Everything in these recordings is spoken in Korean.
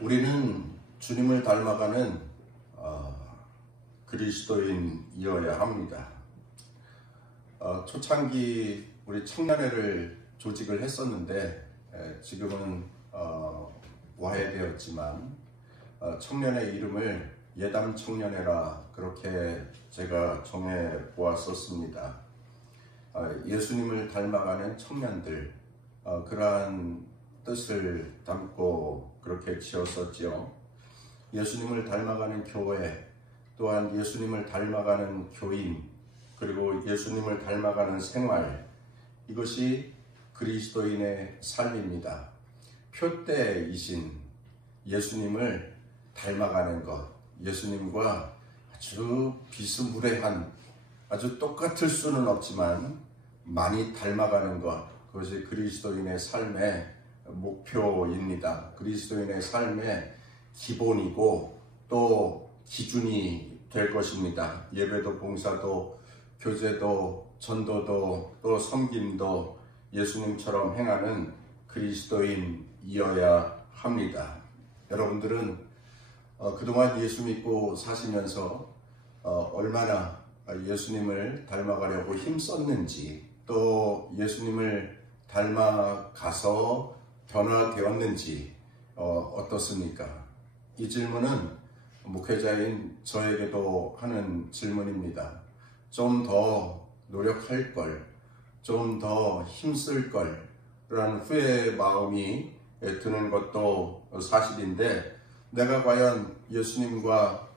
우리는 주님을 닮아가는 그리스도인이어야 합니다. 초창기 우리 청년회를 조직을 했었는데 지금은 와해되었지만 청년회 이름을 예담 청년회라 그렇게 제가 정해 보았었습니다. 예수님을 닮아가는 청년들, 그러한 뜻을 담고 그렇게 지었었지요. 예수님을 닮아가는 교회, 또한 예수님을 닮아가는 교인, 그리고 예수님을 닮아가는 생활, 이것이 그리스도인의 삶입니다. 표대이신 예수님을 닮아가는 것, 예수님과 아주 비스무리한, 아주 똑같을 수는 없지만 많이 닮아가는 것, 그것이 그리스도인의 삶의 목표입니다. 그리스도인의 삶의 기본이고 또 기준이 될 것입니다. 예배도 봉사도 교제도 전도도 또 섬김도 예수님처럼 행하는 그리스도인이어야 합니다. 여러분들은 그동안 예수 믿고 사시면서 얼마나 예수님을 닮아가려고 힘썼는지, 또 예수님을 닮아가서 변화되었는지 어떻습니까? 이 질문은 목회자인 저에게도 하는 질문입니다. 좀 더 노력할 걸, 좀 더 힘쓸 걸, 그런 후회의 마음이 드는 것도 사실인데, 내가 과연 예수님과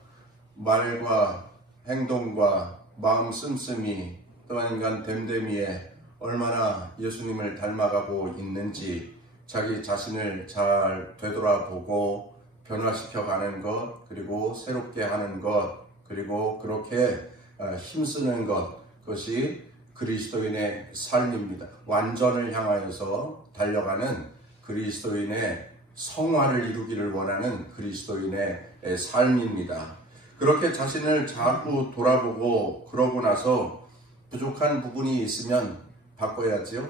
말과 행동과 마음 씀씀이 또한 인간 됨됨이에 얼마나 예수님을 닮아가고 있는지 자기 자신을 잘 되돌아보고 변화시켜가는 것, 그리고 새롭게 하는 것, 그리고 그렇게 힘쓰는 것, 그것이 그리스도인의 삶입니다. 완전을 향하여서 달려가는 그리스도인의 성화를 이루기를 원하는 그리스도인의 삶입니다. 그렇게 자신을 자꾸 돌아보고 그러고 나서 부족한 부분이 있으면 바꿔야지요.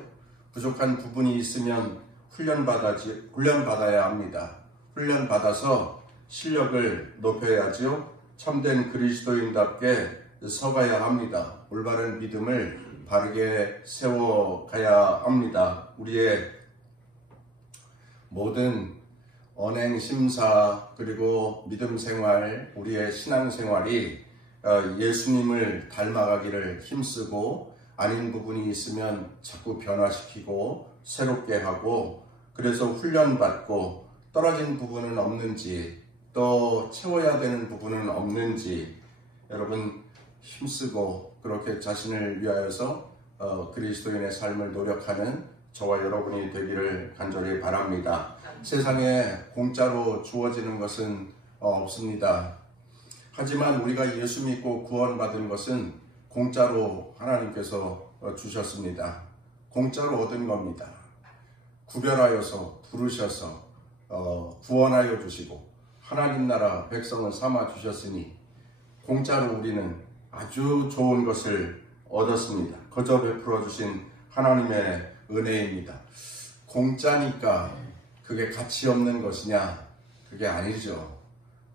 부족한 부분이 있으면 훈련받아야 합니다. 훈련받아서 실력을 높여야지요. 참된 그리스도인답게 서가야 합니다. 올바른 믿음을 바르게 세워가야 합니다. 우리의 모든 언행, 심사, 그리고 믿음 생활, 우리의 신앙 생활이 예수님을 닮아가기를 힘쓰고, 아닌 부분이 있으면 자꾸 변화시키고 새롭게 하고, 그래서 훈련받고 떨어진 부분은 없는지, 또 채워야 되는 부분은 없는지 여러분 힘쓰고 그렇게 자신을 위하여서 그리스도인의 삶을 노력하는 저와 여러분이 되기를 간절히 바랍니다. 세상에 공짜로 주어지는 것은 없습니다. 하지만 우리가 예수 믿고 구원받은 것은 공짜로 하나님께서 주셨습니다. 공짜로 얻은 겁니다. 구별하여서 부르셔서 구원하여 주시고 하나님 나라 백성을 삼아 주셨으니 공짜로 우리는 아주 좋은 것을 얻었습니다. 거저 베풀어 주신 하나님의 은혜입니다. 공짜니까 그게 가치 없는 것이냐? 그게 아니죠.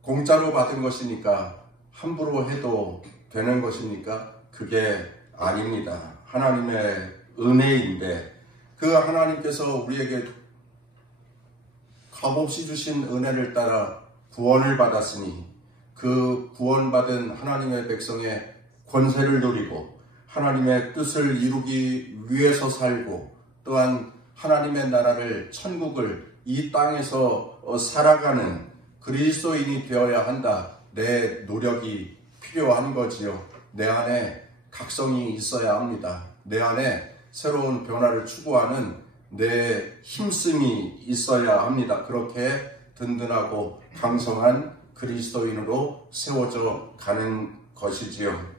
공짜로 받은 것이니까 함부로 해도 되는 것이니까 그게 아닙니다. 하나님의 은혜인데, 그 하나님께서 우리에게 값없이 주신 은혜를 따라 구원을 받았으니 그 구원받은 하나님의 백성의 권세를 누리고 하나님의 뜻을 이루기 위해서 살고, 또한 하나님의 나라를, 천국을 이 땅에서 살아가는 그리스도인이 되어야 한다. 내 노력이 필요한 거지요. 내 안에 각성이 있어야 합니다. 내 안에 새로운 변화를 추구하는 내 힘씀이 있어야 합니다. 그렇게 든든하고 강성한 그리스도인으로 세워져 가는 것이지요.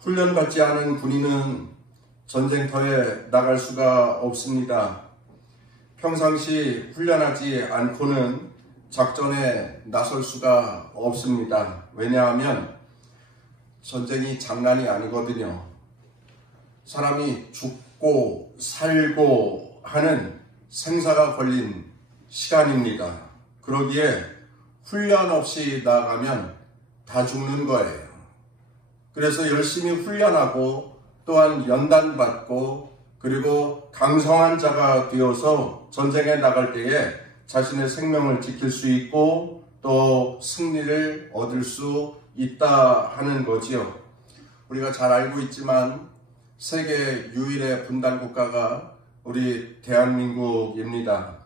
훈련받지 않은 군인은 전쟁터에 나갈 수가 없습니다. 평상시 훈련하지 않고는 작전에 나설 수가 없습니다. 왜냐하면 전쟁이 장난이 아니거든요. 사람이 죽고 살고 하는 생사가 걸린 시간입니다. 그러기에 훈련 없이 나가면 다 죽는 거예요. 그래서 열심히 훈련하고 또한 연단받고 그리고 강성한 자가 되어서 전쟁에 나갈 때에 자신의 생명을 지킬 수 있고 또 승리를 얻을 수 있다 하는 거지요. 우리가 잘 알고 있지만 세계 유일의 분단 국가가 우리 대한민국입니다.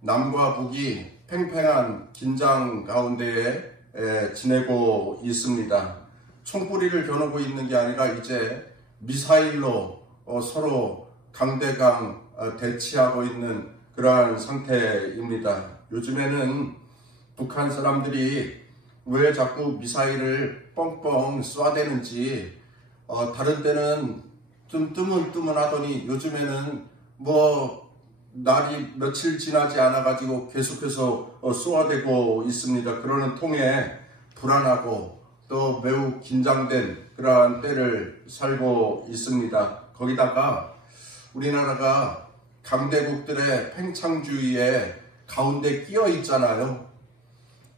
남과 북이 팽팽한 긴장 가운데에 지내고 있습니다. 총구리를 겨누고 있는 게 아니라 이제 미사일로 서로 강대강 대치하고 있는 그러한 상태입니다. 요즘에는 북한 사람들이 왜 자꾸 미사일을 뻥뻥 쏴대는지 다른 때는 좀 뜨문뜨문하더니 요즘에는 날이 며칠 지나지 않아 가지고 계속해서 쏘아대고 있습니다. 그러는 통에 불안하고 또 매우 긴장된 그러한 때를 살고 있습니다. 거기다가 우리나라가 강대국들의 팽창주의에 가운데 끼어 있잖아요.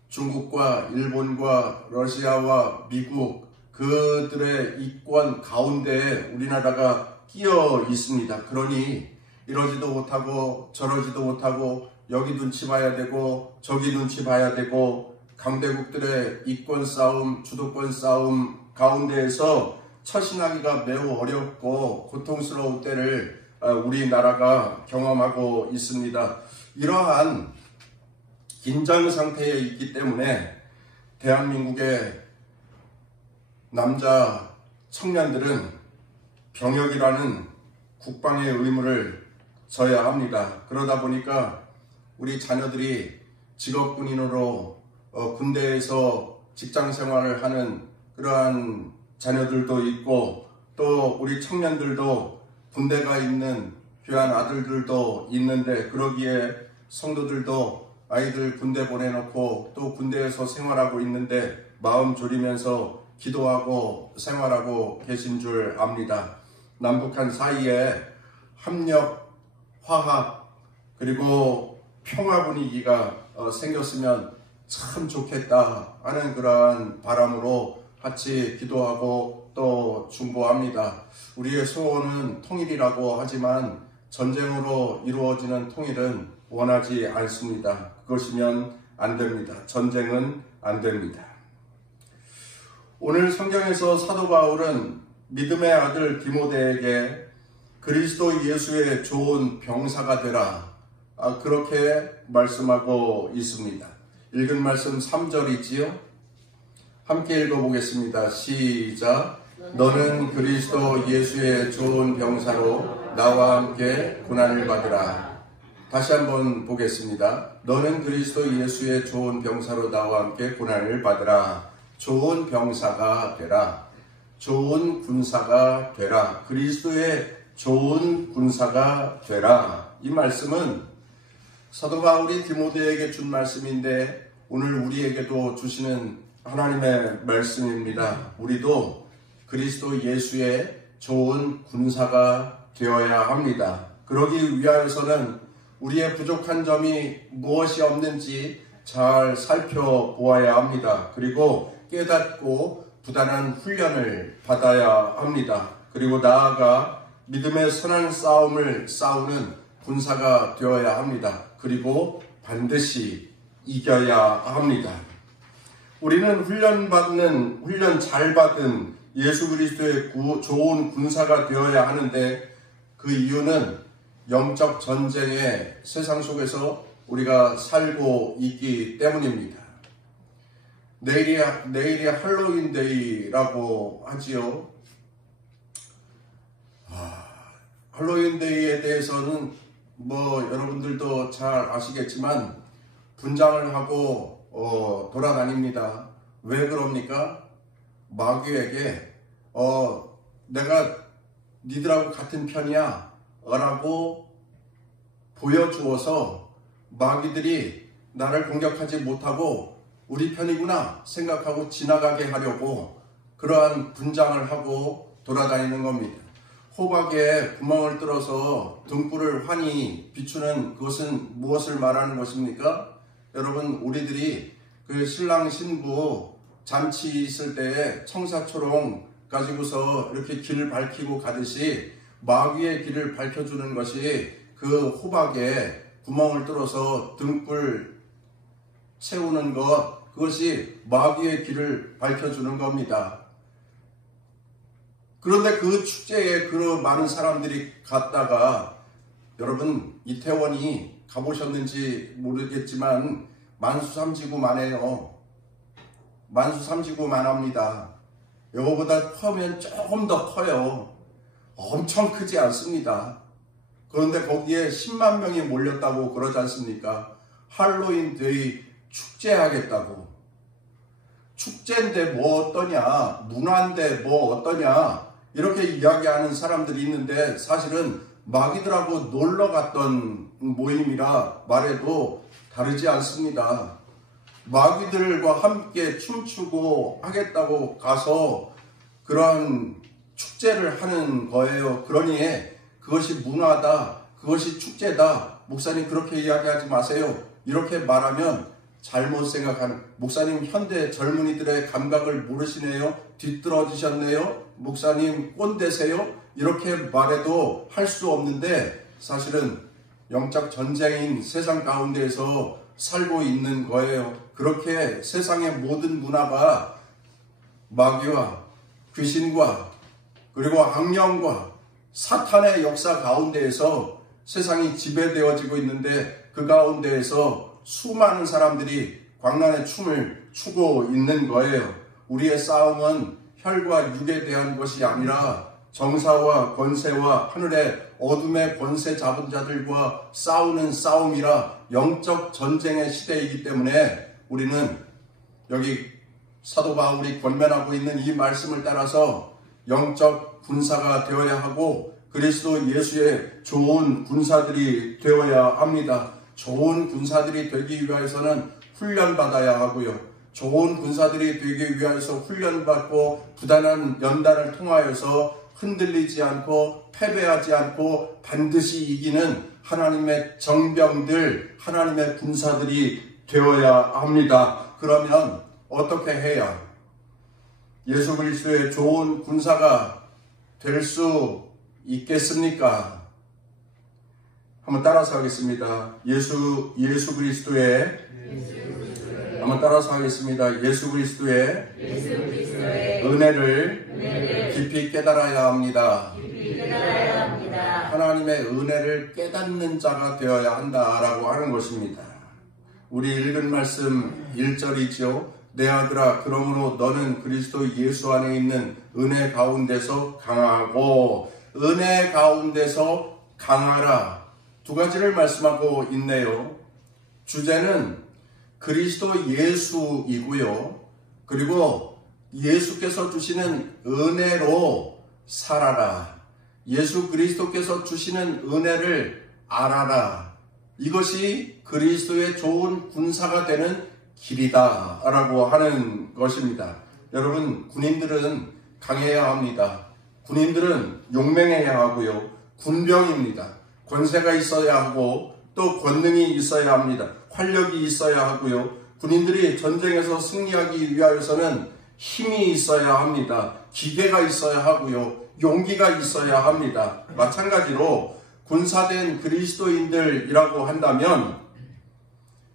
중국과 일본과 러시아와 미국 그들의 이권 가운데에 우리나라가 끼어 있습니다. 그러니 이러지도 못하고 저러지도 못하고 여기 눈치 봐야 되고 저기 눈치 봐야 되고 강대국들의 이권 싸움, 주도권 싸움 가운데에서 처신하기가 매우 어렵고 고통스러운 때를 우리나라가 경험하고 있습니다. 이러한 긴장 상태에 있기 때문에 대한민국의 남자 청년들은 병역이라는 국방의 의무를 져야 합니다. 그러다 보니까 우리 자녀들이 직업군인으로 군대에서 직장 생활을 하는 그러한 자녀들도 있고 또 우리 청년들도 군대가 있는 귀한 아들들도 있는데 그러기에 성도들도 아이들 군대 보내놓고 또 군대에서 생활하고 있는데 마음 졸이면서 기도하고 생활하고 계신 줄 압니다. 남북한 사이에 협력, 화합 그리고 평화 분위기가 생겼으면 참 좋겠다 하는 그러한 바람으로 같이 기도하고 또 중보합니다. 우리의 소원은 통일이라고 하지만 전쟁으로 이루어지는 통일은 원하지 않습니다. 그것이면 안 됩니다. 전쟁은 안 됩니다. 오늘 성경에서 사도 바울은 믿음의 아들 디모데에게 그리스도 예수의 좋은 병사가 되라 그렇게 말씀하고 있습니다. 읽은 말씀 3절이지요. 함께 읽어보겠습니다. 시작. 너는 그리스도 예수의 좋은 병사로 나와 함께 고난을 받으라. 다시 한번 보겠습니다. 너는 그리스도 예수의 좋은 병사로 나와 함께 고난을 받으라. 좋은 병사가 되라. 좋은 군사가 되라. 그리스도의 좋은 군사가 되라. 이 말씀은 사도 바울이 디모데에게 준 말씀인데 오늘 우리에게도 주시는 하나님의 말씀입니다. 우리도 그리스도 예수의 좋은 군사가 되어야 합니다. 그러기 위하여서는 우리의 부족한 점이 무엇이 없는지 잘 살펴보아야 합니다. 그리고 깨닫고 부단한 훈련을 받아야 합니다. 그리고 나아가 믿음의 선한 싸움을 싸우는 군사가 되어야 합니다. 그리고 반드시 이겨야 합니다. 우리는 훈련 잘 받은 예수 그리스도의 좋은 군사가 되어야 하는데 그 이유는 영적 전쟁의 세상 속에서 우리가 살고 있기 때문입니다. 내일이 할로윈 데이라고 하지요. 할로윈 데이에 대해서는 여러분들도 잘 아시겠지만 분장을 하고 돌아다닙니다. 왜 그럽니까? 마귀에게 내가 니들하고 같은 편이야 라고 보여주어서 마귀들이 나를 공격하지 못하고 우리 편이구나 생각하고 지나가게 하려고 그러한 분장을 하고 돌아다니는 겁니다. 호박에 구멍을 뚫어서 등불을 환히 비추는 그것은 무엇을 말하는 것입니까? 여러분, 우리들이 그 신랑 신부 잔치 있을 때에 청사초롱 가지고서 이렇게 길을 밝히고 가듯이 마귀의 길을 밝혀주는 것이 그 호박에 구멍을 뚫어서 등불 채우는 것, 그것이 마귀의 길을 밝혀주는 겁니다. 그런데 그 축제에 그 많은 사람들이 갔다가, 여러분 이태원이 가보셨는지 모르겠지만 만수삼지구만해요. 만수삼지구만합니다. 이거보다 커면 조금 더 커요. 엄청 크지 않습니다. 그런데 거기에 10만 명이 몰렸다고 그러지 않습니까? 할로윈 데이 축제하겠다고. 축제인데 뭐 어떠냐, 문화인데 뭐 어떠냐, 이렇게 이야기하는 사람들이 있는데 사실은 마귀들하고 놀러 갔던 모임이라 말해도 다르지 않습니다. 마귀들과 함께 춤추고 하겠다고 가서 그러한 축제를 하는 거예요. 그러니 그것이 문화다, 그것이 축제다, 목사님 그렇게 이야기하지 마세요, 이렇게 말하면 잘못 생각하는, 목사님 현대 젊은이들의 감각을 모르시네요, 뒤떨어지셨네요, 목사님 꼰대세요, 이렇게 말해도 할 수 없는데 사실은 영적 전쟁인 세상 가운데에서 살고 있는 거예요. 그렇게 세상의 모든 문화가 마귀와 귀신과 그리고 악령과 사탄의 역사 가운데에서 세상이 지배되어지고 있는데, 그 가운데에서 수많은 사람들이 광란의 춤을 추고 있는 거예요. 우리의 싸움은 혈과 육에 대한 것이 아니라 정사와 권세와 하늘의 어둠의 권세 잡은 자들과 싸우는 싸움이라 영적 전쟁의 시대이기 때문에 우리는 여기 사도 바울이 권면하고 있는 이 말씀을 따라서 영적 군사가 되어야 하고 그리스도 예수의 좋은 군사들이 되어야 합니다. 좋은 군사들이 되기 위해서는 훈련받아야 하고요. 좋은 군사들이 되기 위해서 훈련받고 부단한 연단을 통하여서 흔들리지 않고 패배하지 않고 반드시 이기는 하나님의 정병들, 하나님의 군사들이 되어야 합니다. 그러면 어떻게 해야 예수 그리스도의 좋은 군사가 될 수 있겠습니까? 한번 따라서 하겠습니다. 예수 그리스도의 한번 따라서 하겠습니다. 예수 그리스도의 은혜를 깊이 깨달아야 합니다. 하나님의 은혜를 깨닫는 자가 되어야 한다라고 하는 것입니다. 우리 읽은 말씀 1절이죠. 내 아들아, 그러므로 너는 그리스도 예수 안에 있는 은혜 가운데서 강하고, 은혜 가운데서 강하라, 두 가지를 말씀하고 있네요. 주제는 그리스도 예수이고요. 그리고 예수께서 주시는 은혜로 살아라. 예수 그리스도께서 주시는 은혜를 알아라. 이것이 그리스도의 좋은 군사가 되는 길이다 라고 하는 것입니다. 여러분, 군인들은 강해야 합니다. 군인들은 용맹해야 하고요. 군병입니다. 권세가 있어야 하고 또 권능이 있어야 합니다. 활력이 있어야 하고요. 군인들이 전쟁에서 승리하기 위하여서는 힘이 있어야 합니다. 기계가 있어야 하고요. 용기가 있어야 합니다. 마찬가지로 군사된 그리스도인들이라고 한다면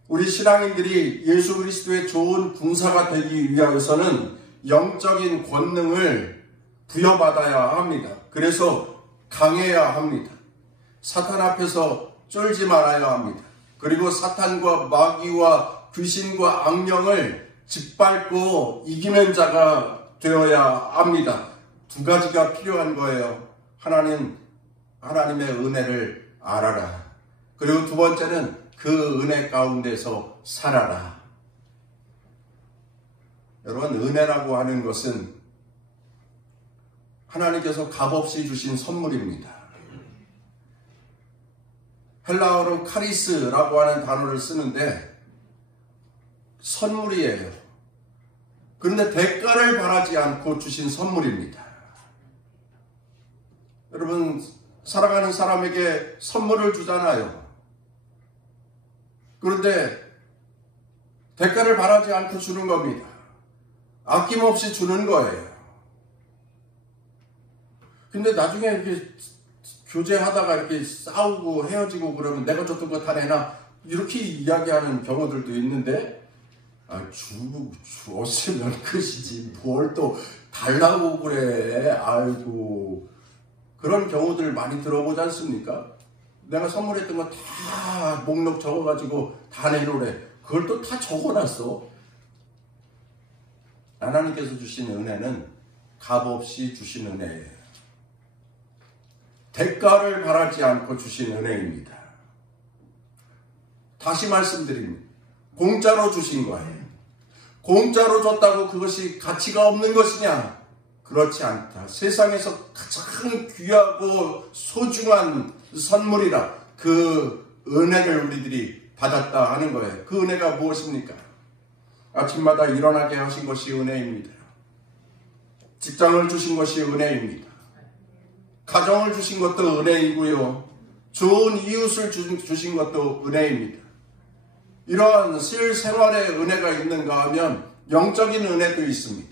우리 신앙인들이 예수 그리스도의 좋은 군사가 되기 위하여서는 영적인 권능을 부여받아야 합니다. 그래서 강해야 합니다. 사탄 앞에서 쫄지 말아야 합니다. 그리고 사탄과 마귀와 귀신과 악령을 짓밟고 이기는 자가 되어야 합니다. 두 가지가 필요한 거예요. 하나님의 은혜를 알아라. 그리고 두 번째는 그 은혜 가운데서 살아라. 여러분, 은혜라고 하는 것은 하나님께서 값없이 주신 선물입니다. 헬라어로 카리스라고 하는 단어를 쓰는데 선물이에요. 그런데 대가를 바라지 않고 주신 선물입니다. 여러분, 사랑하는 사람에게 선물을 주잖아요. 그런데 대가를 바라지 않고 주는 겁니다. 아낌없이 주는 거예요. 근데 나중에 이렇게 교제하다가 이렇게 싸우고 헤어지고 그러면 내가 줬던 거 다 내놔, 이렇게 이야기하는 경우들도 있는데, 주었으면 끝이지 뭘 또 달라고 그래. 아이고, 그런 경우들 많이 들어보지 않습니까? 내가 선물했던 거 다 목록 적어가지고 다 내놓으래. 그걸 또 다 적어놨어. 하나님께서 주신 은혜는 값없이 주신 은혜예요. 대가를 바라지 않고 주신 은혜입니다. 다시 말씀드립니다. 공짜로 주신 거예요. 공짜로 줬다고 그것이 가치가 없는 것이냐? 그렇지 않다. 세상에서 가장 귀하고 소중한 선물이라 그 은혜를 우리들이 받았다 하는 거예요. 그 은혜가 무엇입니까? 아침마다 일어나게 하신 것이 은혜입니다. 직장을 주신 것이 은혜입니다. 가정을 주신 것도 은혜이고요. 좋은 이웃을 주신 것도 은혜입니다. 이러한 실생활에 은혜가 있는가 하면 영적인 은혜도 있습니다.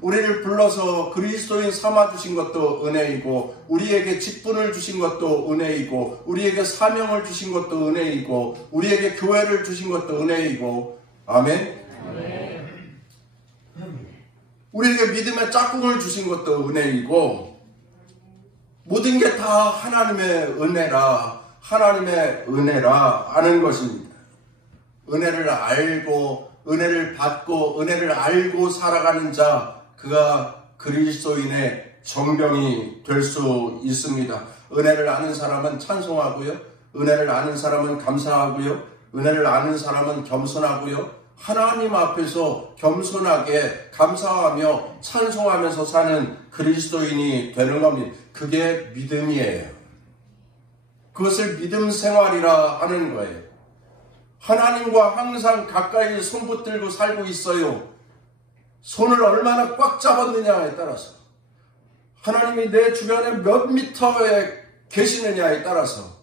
우리를 불러서 그리스도인 삼아주신 것도 은혜이고, 우리에게 직분을 주신 것도 은혜이고, 우리에게 사명을 주신 것도 은혜이고, 우리에게 교회를 주신 것도 은혜이고, 아멘? 우리에게 믿음의 짝꿍을 주신 것도 은혜이고, 모든 게 다 하나님의 은혜라 하는 것입니다. 은혜를 알고, 은혜를 받고, 은혜를 알고 살아가는 자, 그가 그리스도인의 정병이 될 수 있습니다. 은혜를 아는 사람은 찬송하고요. 은혜를 아는 사람은 감사하고요. 은혜를 아는 사람은 겸손하고요. 하나님 앞에서 겸손하게 감사하며 찬송하면서 사는 그리스도인이 되는 겁니다. 그게 믿음이에요. 그것을 믿음 생활이라 하는 거예요. 하나님과 항상 가까이 손붙들고 살고 있어요. 손을 얼마나 꽉 잡았느냐에 따라서, 하나님이 내 주변에 몇 미터에 계시느냐에 따라서,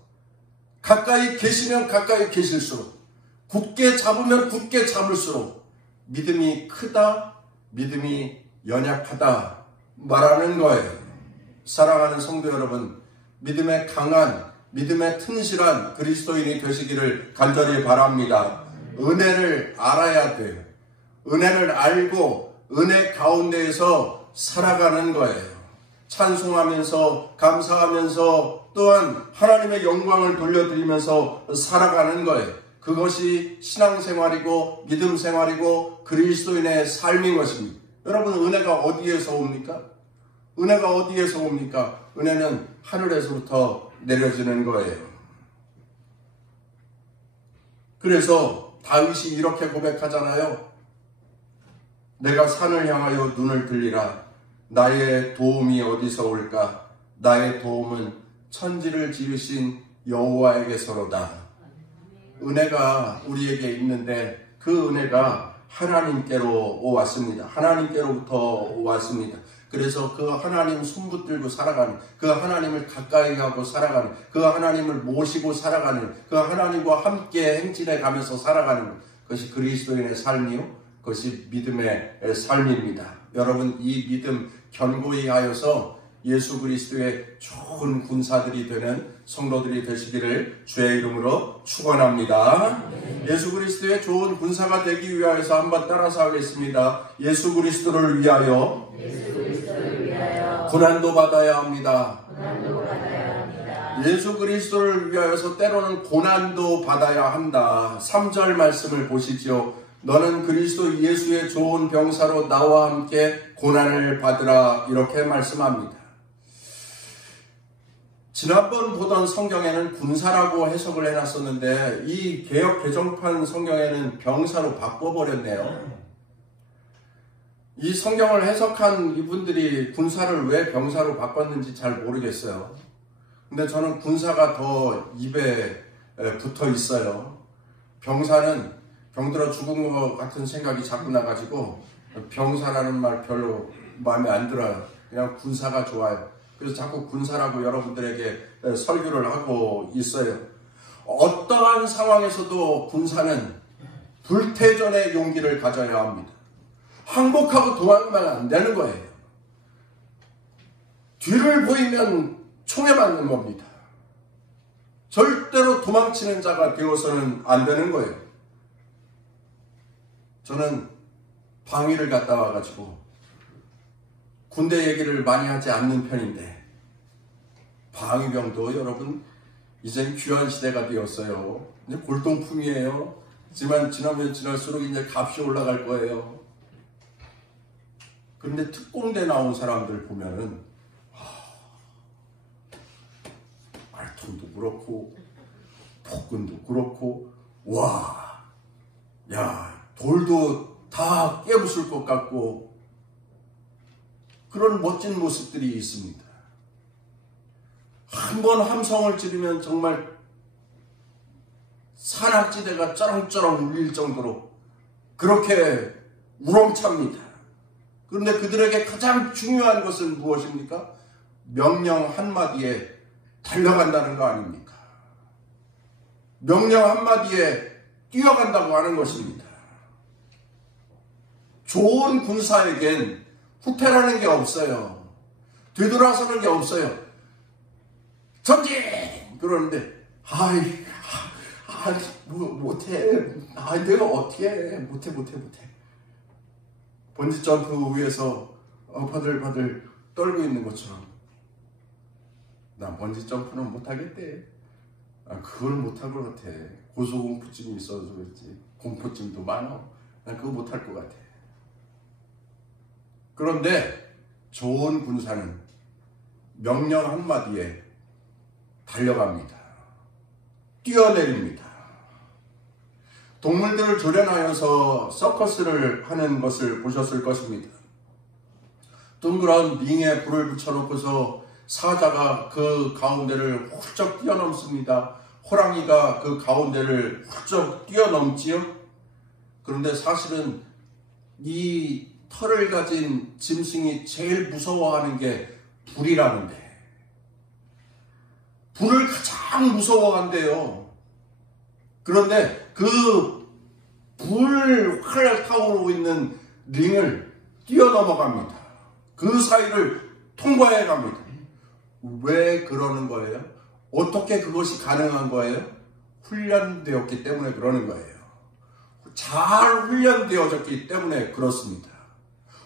가까이 계시면 가까이 계실수록, 굳게 잡으면 굳게 잡을수록 믿음이 크다, 믿음이 연약하다 말하는 거예요. 사랑하는 성도 여러분, 믿음의 강한, 믿음의 튼실한 그리스도인이 되시기를 간절히 바랍니다. 은혜를 알아야 돼요. 은혜를 알고 은혜 가운데에서 살아가는 거예요. 찬송하면서 감사하면서 또한 하나님의 영광을 돌려드리면서 살아가는 거예요. 그것이 신앙생활이고 믿음생활이고 그리스도인의 삶인 것입니다. 여러분, 은혜가 어디에서 옵니까? 은혜가 어디에서 옵니까? 은혜는 하늘에서부터 내려지는 거예요. 그래서 다윗이 이렇게 고백하잖아요. 내가 산을 향하여 눈을 들리라. 나의 도움이 어디서 올까? 나의 도움은 천지를 지으신 여호와에게서로다. 은혜가 우리에게 있는데 그 은혜가 하나님께로 왔습니다. 하나님께로부터 왔습니다. 그래서 그 하나님 손붙들고 살아가는, 그 하나님을 가까이 하고 살아가는, 그 하나님을 모시고 살아가는, 그 하나님과 함께 행진해 가면서 살아가는 것이 그리스도인의 삶이요, 그것이 믿음의 삶입니다. 여러분, 이 믿음 견고히 하여서 예수 그리스도의 좋은 군사들이 되는 성도들이 되시기를 주의 이름으로 축원합니다. 예수 그리스도의 좋은 군사가 되기 위하여서 한번 따라서 하겠습니다. 예수 그리스도를 위하여 고난도 받아야 합니다. 예수 그리스도를 위하여서 때로는 고난도 받아야 한다. 3절 말씀을 보시죠. 너는 그리스도 예수의 좋은 병사로 나와 함께 고난을 받으라, 이렇게 말씀합니다. 지난번 보던 성경에는 군사라고 해석을 해놨었는데 이 개역 개정판 성경에는 병사로 바꿔버렸네요. 이 성경을 해석한 이분들이 군사를 왜 병사로 바꿨는지 잘 모르겠어요. 근데 저는 군사가 더 입에 붙어 있어요. 병사는 병들어 죽은 것 같은 생각이 자꾸 나가지고 병사라는 말 별로 마음에 안 들어요. 그냥 군사가 좋아요. 그래서 자꾸 군사라고 여러분들에게 설교를 하고 있어요. 어떠한 상황에서도 군사는 불태전의 용기를 가져야 합니다. 항복하고 도망가면 안 되는 거예요. 뒤를 보이면 총에 맞는 겁니다. 절대로 도망치는 자가 되어서는 안 되는 거예요. 저는 방위를 갔다 와가지고 군대 얘기를 많이 하지 않는 편인데 방위병도 여러분 이젠 귀한 시대가 되었어요. 이제 골동품이에요. 하지만 지나면 지날수록 이제 값이 올라갈 거예요. 그런데 특공대 나온 사람들 보면은 말통도 그렇고 폭군도 그렇고 와, 야 돌도 다 깨부술 것 같고 그런 멋진 모습들이 있습니다. 한번 함성을 지르면 정말 산악지대가 쩌렁쩌렁 울릴 정도로 그렇게 우렁찹니다. 그런데 그들에게 가장 중요한 것은 무엇입니까? 명령 한마디에 달려간다는 거 아닙니까? 명령 한마디에 뛰어간다고 하는 것입니다. 좋은 군사에겐 후퇴라는 게 없어요. 되돌아서는 게 없어요. 전진! 그러는데 못해. 내가 어떻게 해. 못해. 번지점프 위에서 바들바들 떨고 있는 것처럼 난 번지점프는 못하겠대. 그걸 못할 것 같아. 고소공포증이 있어서 그렇지. 공포증도 많아. 난 그거 못할 것 같아. 그런데 좋은 군사는 명령 한마디에 달려갑니다. 뛰어내립니다. 동물들을 조련하여서 서커스를 하는 것을 보셨을 것입니다. 둥그런 링에 불을 붙여놓고서 사자가 그 가운데를 훌쩍 뛰어넘습니다. 호랑이가 그 가운데를 훌쩍 뛰어넘지요. 그런데 사실은 이 털을 가진 짐승이 제일 무서워하는 게 불이라는데 불을 가장 무서워한대요. 그런데 그 불 활활 타오르고 있는 링을 뛰어넘어갑니다. 그 사이를 통과해 갑니다. 왜 그러는 거예요? 어떻게 그것이 가능한 거예요? 훈련되었기 때문에 그러는 거예요. 잘 훈련되어졌기 때문에 그렇습니다.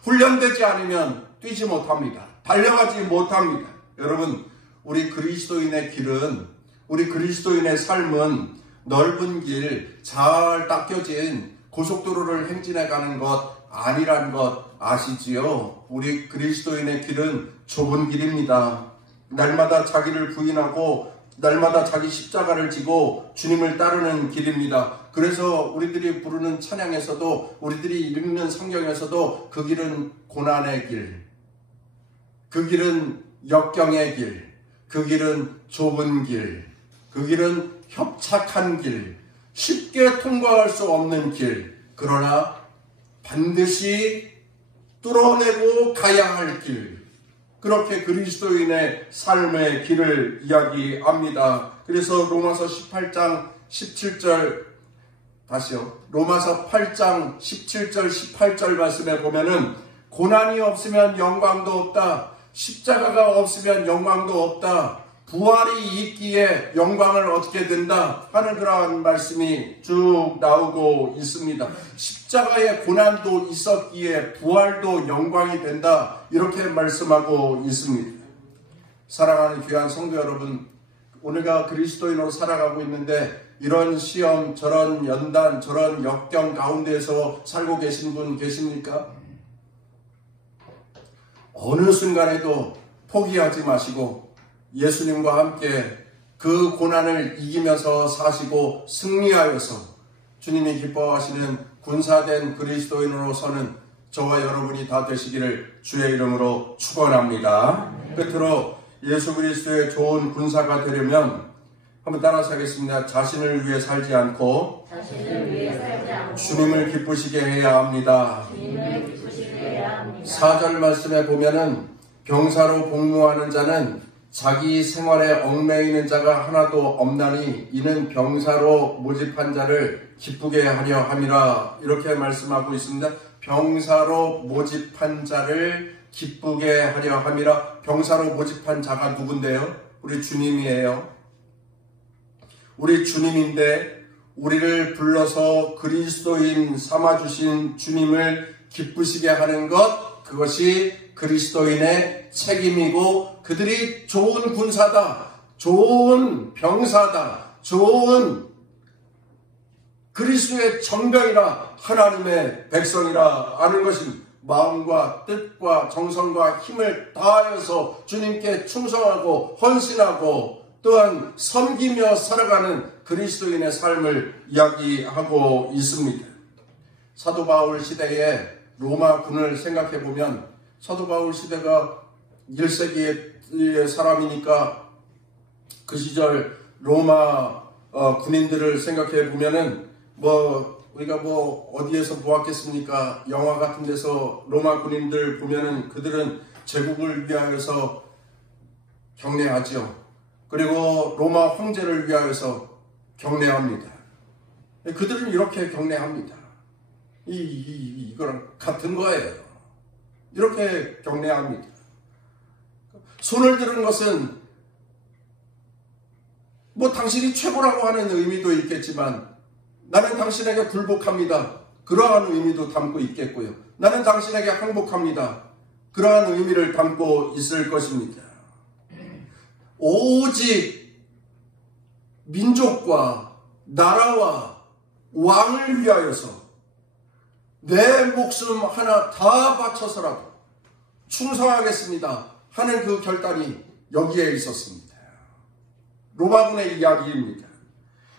훈련되지 않으면 뛰지 못합니다. 달려가지 못합니다. 여러분, 우리 그리스도인의 길은, 우리 그리스도인의 삶은 넓은 길, 잘 닦여진 고속도로를 행진해 가는 것 아니란 것 아시지요? 우리 그리스도인의 길은 좁은 길입니다. 날마다 자기를 부인하고 날마다 자기 십자가를 지고 주님을 따르는 길입니다. 그래서 우리들이 부르는 찬양에서도, 우리들이 읽는 성경에서도 그 길은 고난의 길, 그 길은 역경의 길, 그 길은 좁은 길, 그 길은 협착한 길, 쉽게 통과할 수 없는 길, 그러나 반드시 뚫어내고 가야 할 길, 그렇게 그리스도인의 삶의 길을 이야기합니다. 그래서 로마서 18장 17절, 다시요. 로마서 8장 17절 18절 말씀에 보면은 고난이 없으면 영광도 없다. 십자가가 없으면 영광도 없다. 부활이 있기에 영광을 얻게 된다 하는 그러한 말씀이 쭉 나오고 있습니다. 십자가의 고난도 있었기에 부활도 영광이 된다, 이렇게 말씀하고 있습니다. 사랑하는 귀한 성도 여러분, 우리가 그리스도인으로 살아가고 있는데 이런 시험, 저런 연단, 저런 역경 가운데에서 살고 계신 분 계십니까? 어느 순간에도 포기하지 마시고 예수님과 함께 그 고난을 이기면서 사시고 승리하여서 주님이 기뻐하시는 군사된 그리스도인으로서는 저와 여러분이 다 되시기를 주의 이름으로 축원합니다. 끝으로 예수 그리스도의 좋은 군사가 되려면 한번 따라서 하겠습니다. 자신을 위해 살지 않고 주님을 기쁘시게 해야 합니다. 4절 말씀에 보면은 병사로 복무하는 자는 자기 생활에 얽매이는 자가 하나도 없나니 이는 병사로 모집한 자를 기쁘게 하려 함이라. 이렇게 말씀하고 있습니다. 병사로 모집한 자를 기쁘게 하려 함이라. 병사로 모집한 자가 누군데요? 우리 주님이에요. 우리 주님인데 우리를 불러서 그리스도인 삼아주신 주님을 기쁘시게 하는 것, 그것이 그리스도인의 책임이고, 그들이 좋은 군사다, 좋은 병사다, 좋은 그리스도의 정병이라, 하나님의 백성이라 아는 것입니다. 마음과 뜻과 정성과 힘을 다하여서 주님께 충성하고 헌신하고 또한 섬기며 살아가는 그리스도인의 삶을 이야기하고 있습니다. 사도 바울 시대에 로마군을 생각해 보면, 사도 바울 시대가 1세기의 사람이니까 그 시절 로마 군인들을 생각해 보면은 우리가 어디에서 보았겠습니까? 영화 같은 데서 로마 군인들 보면은 그들은 제국을 위하여서 경례하죠. 그리고 로마 황제를 위하여서 경례합니다. 그들은 이렇게 경례합니다. 이거랑 같은 거예요. 이렇게 경례합니다. 손을 드는 것은 당신이 최고라고 하는 의미도 있겠지만, 나는 당신에게 굴복합니다, 그러한 의미도 담고 있겠고요. 나는 당신에게 항복합니다, 그러한 의미를 담고 있을 것입니다. 오직 민족과 나라와 왕을 위하여서 내 목숨 하나 다 바쳐서라도 충성하겠습니다 하는 그 결단이 여기에 있었습니다. 로마군의 이야기입니다.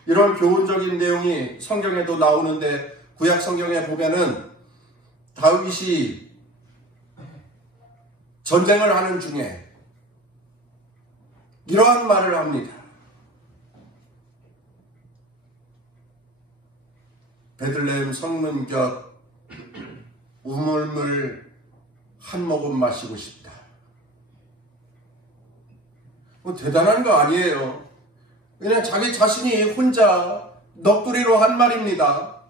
이런 교훈적인 내용이 성경에도 나오는데, 구약 성경에 보면은 다윗이 전쟁을 하는 중에 이러한 말을 합니다. 베들레헴 성문 곁 우물물 한 모금 마시고 싶다. 대단한 거 아니에요. 그냥 자기 자신이 혼자 넋두리로 한 말입니다.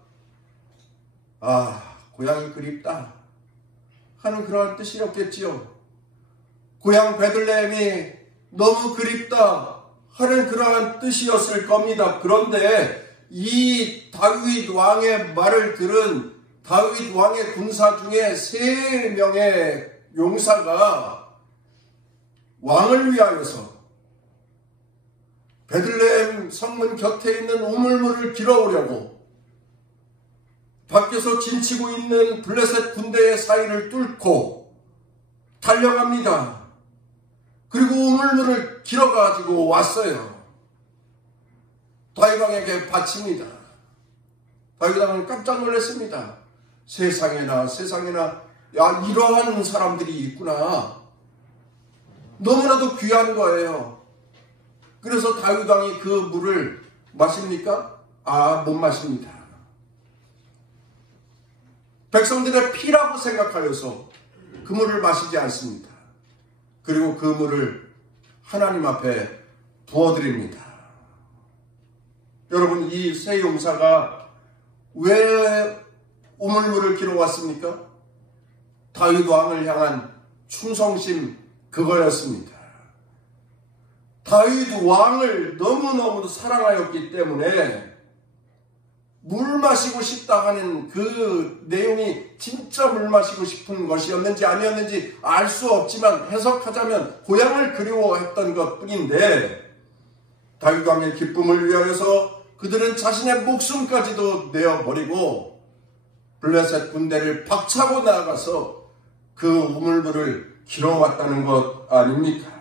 고향이 그립다 하는 그러한 뜻이었겠지요. 고향 베들레헴이 너무 그립다 하는 그러한 뜻이었을 겁니다. 그런데 이 다윗 왕의 말을 들은 다윗 왕의 군사 중에 3명의 용사가 왕을 위하여서 베들레헴 성문 곁에 있는 우물물을 길어오려고 밖에서 진치고 있는 블레셋 군대의 사이를 뚫고 달려갑니다. 그리고 우물물을 길어가지고 왔어요. 다윗 왕에게 바칩니다. 다윗 왕은 깜짝 놀랐습니다. 세상에나 이러한 사람들이 있구나. 너무나도 귀한 거예요. 그래서 다윗 왕이 그 물을 마십니까? 못 마십니다. 백성들의 피라고 생각하여서 그 물을 마시지 않습니다. 그리고 그 물을 하나님 앞에 부어드립니다. 여러분, 이 세 용사가 왜 우물물을 길어왔습니까? 다윗 왕을 향한 충성심, 그거였습니다. 다윗 왕을 너무너무 사랑하였기 때문에 물 마시고 싶다 하는 그 내용이 진짜 물 마시고 싶은 것이었는지 아니었는지 알 수 없지만, 해석하자면 고향을 그리워했던 것 뿐인데, 다윗 왕의 기쁨을 위하여서 그들은 자신의 목숨까지도 내어버리고 블레셋 군대를 박차고 나아가서 그 우물물을 길어왔다는 것 아닙니까?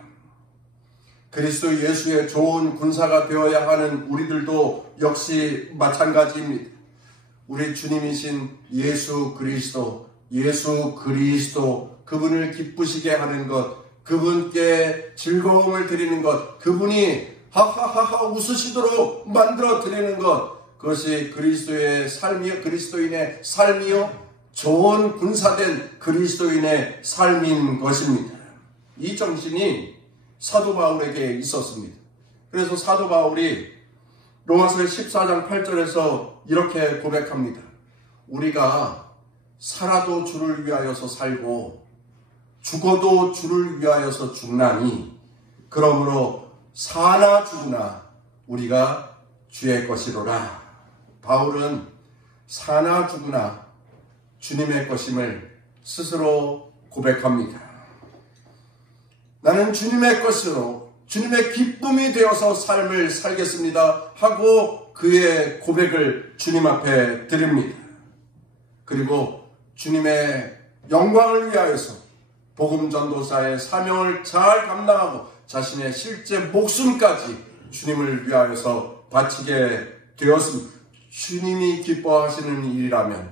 그리스도 예수의 좋은 군사가 되어야 하는 우리들도 역시 마찬가지입니다. 우리 주님이신 예수 그리스도, 그분을 기쁘시게 하는 것, 그분께 즐거움을 드리는 것, 그분이 하하하하 웃으시도록 만들어 드리는 것, 그것이 그리스도의 삶이요, 그리스도인의 삶이요, 좋은 군사된 그리스도인의 삶인 것입니다. 이 정신이 사도 바울에게 있었습니다. 그래서 사도 바울이 로마서 14장 8절에서 이렇게 고백합니다. 우리가 살아도 주를 위하여서 살고 죽어도 주를 위하여서 죽나니 그러므로 사나 죽으나 우리가 주의 것이로라. 바울은 사나 죽으나 주님의 것임을 스스로 고백합니다. 나는 주님의 것으로 주님의 기쁨이 되어서 삶을 살겠습니다 하고 그의 고백을 주님 앞에 드립니다. 그리고 주님의 영광을 위하여서 복음 전도사의 사명을 잘 감당하고 자신의 실제 목숨까지 주님을 위하여서 바치게 되었습니다. 주님이 기뻐하시는 일이라면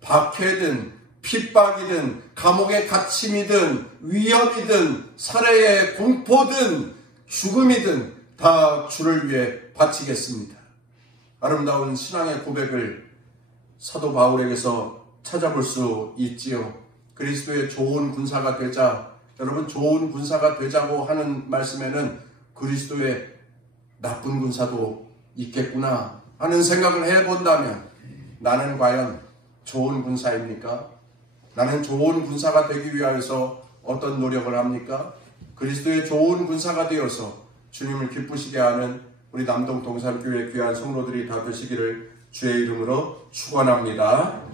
박해든 핍박이든 감옥의 갇힘이든 위협이든 살해의 공포든 죽음이든 다 주를 위해 바치겠습니다. 아름다운 신앙의 고백을 사도 바울에게서 찾아볼 수 있지요. 그리스도의 좋은 군사가 되자, 여러분 좋은 군사가 되자고 하는 말씀에는 그리스도의 나쁜 군사도 있겠구나 하는 생각을 해본다면 나는 과연 좋은 군사입니까? 나는 좋은 군사가 되기 위하여서 어떤 노력을 합니까? 그리스도의 좋은 군사가 되어서 주님을 기쁘시게 하는 우리 남동 동산교회 귀한 성도들이 다 되시기를 주의 이름으로 축원합니다.